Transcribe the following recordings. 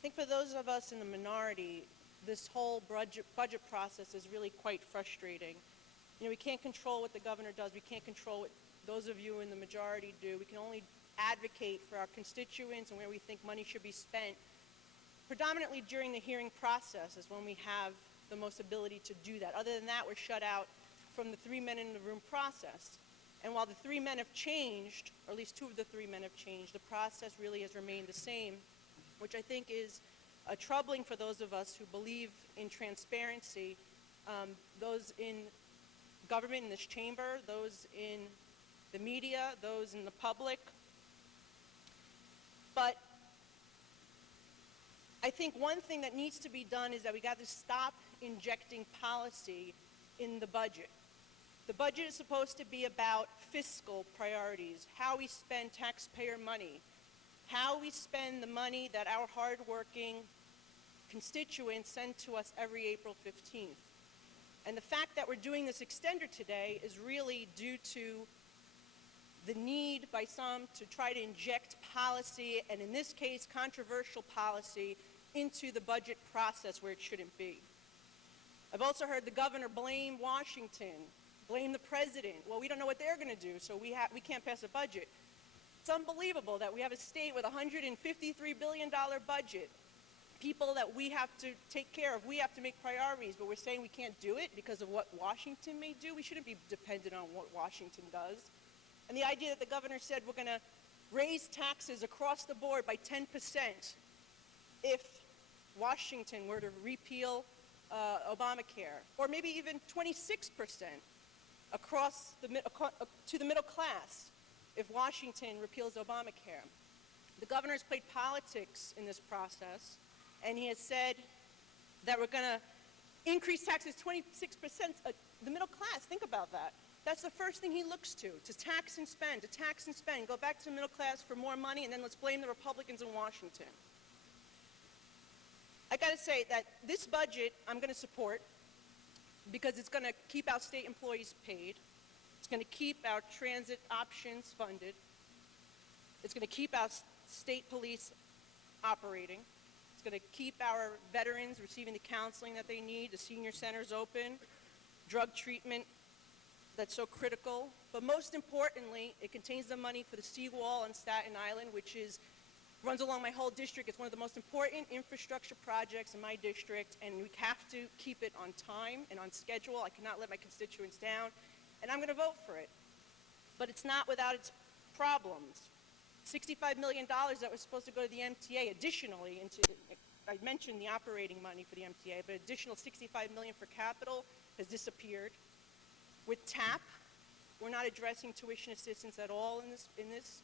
I think for those of us in the minority, this whole budget process is really quite frustrating. You know, we can't control what the governor does. We can't control what those of you in the majority do. We can only advocate for our constituents and where we think money should be spent. Predominantly during the hearing process is when we have the most ability to do that. Other than that, we're shut out from the three men in the room process. And while the three men have changed, or at least two of the three men have changed, the process really has remained the same, which I think is troubling for those of us who believe in transparency, those in government in this chamber, those in the media, those in the public. But I think one thing that needs to be done is that we got to stop injecting policy in the budget. The budget is supposed to be about fiscal priorities, how we spend taxpayer money, how we spend the money that our hardworking constituents send to us every April 15th. And the fact that we're doing this extender today is really due to the need by some to try to inject policy, and in this case, controversial policy, into the budget process where it shouldn't be. I've also heard the governor blame Washington, blame the president. Well, we don't know what they're going to do, so we can't pass a budget. It's unbelievable that we have a state with a $153 billion budget, people that we have to take care of, we have to make priorities, but we're saying we can't do it because of what Washington may do. We shouldn't be dependent on what Washington does. And the idea that the governor said we're going to raise taxes across the board by 10% if Washington were to repeal Obamacare, or maybe even 26% across to the middle class if Washington repeals Obamacare. The governor has played politics in this process, and he has said that we're going to increase taxes 26%. The middle class, think about that. That's the first thing he looks to tax and spend, go back to the middle class for more money, and then let's blame the Republicans in Washington. I got to say that this budget I'm going to support because it's going to keep our state employees paid. It's going to keep our transit options funded. It's going to keep our state police operating. It's going to keep our veterans receiving the counseling that they need, the senior centers open, drug treatment that's so critical. But most importantly, it contains the money for the seawall on Staten Island, which runs along my whole district. It's one of the most important infrastructure projects in my district, and we have to keep it on time and on schedule. I cannot let my constituents down, and I'm going to vote for it. But it's not without its problems. $65 million that was supposed to go to the MTA additionally I mentioned the operating money for the MTA, but additional $65 million for capital has disappeared. With TAP, we're not addressing tuition assistance at all in this.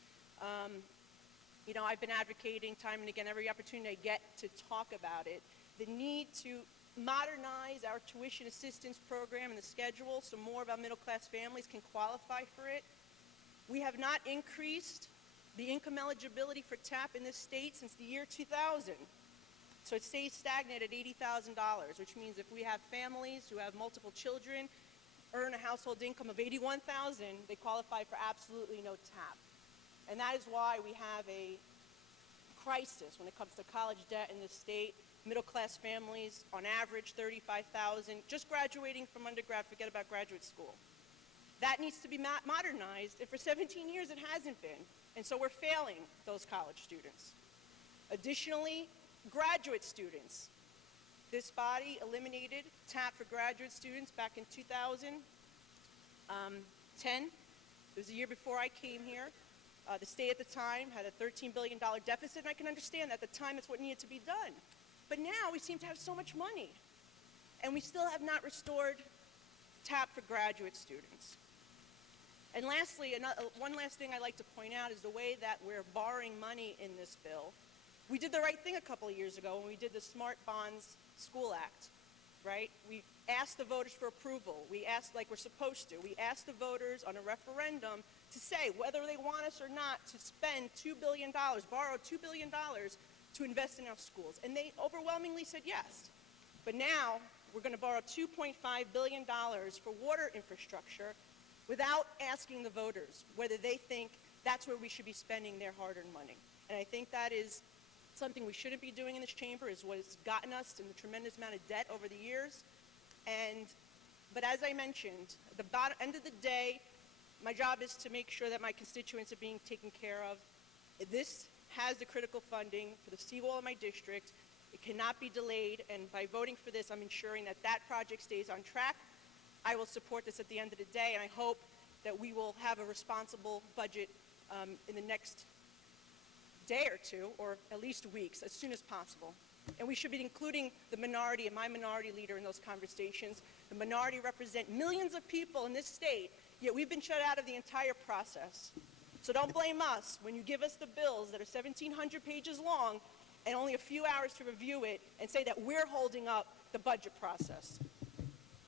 You know, I've been advocating time and again, every opportunity I get to talk about it, the need to modernize our tuition assistance program and the schedule so more of our middle-class families can qualify for it. We have not increased the income eligibility for TAP in this state since the year 2000. So it stays stagnant at $80,000, which means if we have families who have multiple children, earn a household income of $81,000, they qualify for absolutely no TAP. And that is why we have a crisis when it comes to college debt in this state. Middle-class families, on average, $35,000, just graduating from undergrad, forget about graduate school. That needs to be modernized, and for 17 years it hasn't been. And so we're failing those college students. Additionally, graduate students. This body eliminated TAP for graduate students back in 2010. It was the year before I came here. The state at the time had a $13 billion deficit, and I can understand that at the time it's what needed to be done. But now we seem to have so much money, and we still have not restored TAP for graduate students. And lastly, one last thing I'd like to point out is the way that we're borrowing money in this bill. We did the right thing a couple of years ago when we did the Smart Bonds School Act, right? We asked the voters for approval. We asked, like we're supposed to, we asked the voters on a referendum to say whether they want us or not to spend $2 billion, borrow $2 billion to invest in our schools. And they overwhelmingly said yes. But now we're going to borrow $2.5 billion for water infrastructure without asking the voters whether they think that's where we should be spending their hard-earned money. And I think that is Something we shouldn't be doing in this chamber is what has gotten us in a tremendous amount of debt over the years. But as I mentioned, at the end of the day, my job is to make sure that my constituents are being taken care of. This has the critical funding for the seawall in my district. It cannot be delayed, and by voting for this, I'm ensuring that that project stays on track. I will support this at the end of the day, and I hope that we will have a responsible budget in the next day or two, or at least weeks, as soon as possible. And we should be including the minority and my minority leader in those conversations. The minority represent millions of people in this state, yet we've been shut out of the entire process. So don't blame us when you give us the bills that are 1,700 pages long and only a few hours to review it and say that we're holding up the budget process.